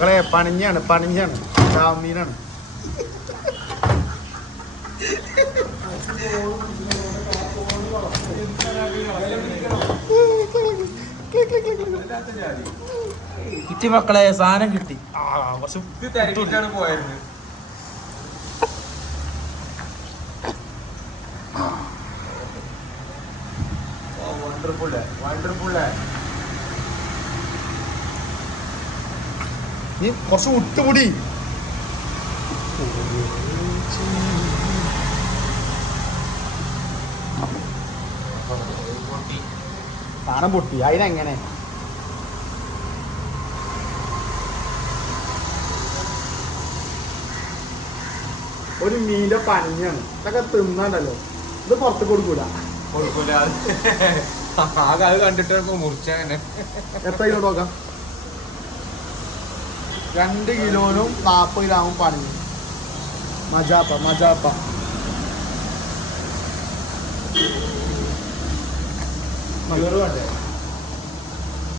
മക്കളെ പണിഞ്ഞാണ് പണിഞ്ഞാണ്. ചാമീനാണ് കിട്ടി മക്കളെ സാധനം കിട്ടി. പോയത്. വണ്ടർഫുൾ വണ്ടർഫുൾ നീ കുറച്ച് വിട്ടുകൂടി സാധനം പൊട്ടി. അതിനെങ്ങനെ? ഒരു മീന്റെ പനിയാണ്. ഇതൊക്കെ തിന്നണ്ടല്ലോ. ഇത് പുറത്ത് കൊടുക്കൂല. കൊടുക്കൂല. ആകെ അത് കണ്ടിട്ട് മുറിച്ചങ്ങനെ എത്ര കിലോ നോക്കാം രണ്ട് കിലോനും നാൽപ്പത് ഗ്രാമും പണി. മജാപ്പ മജാപ്പ. വേണ്ടേ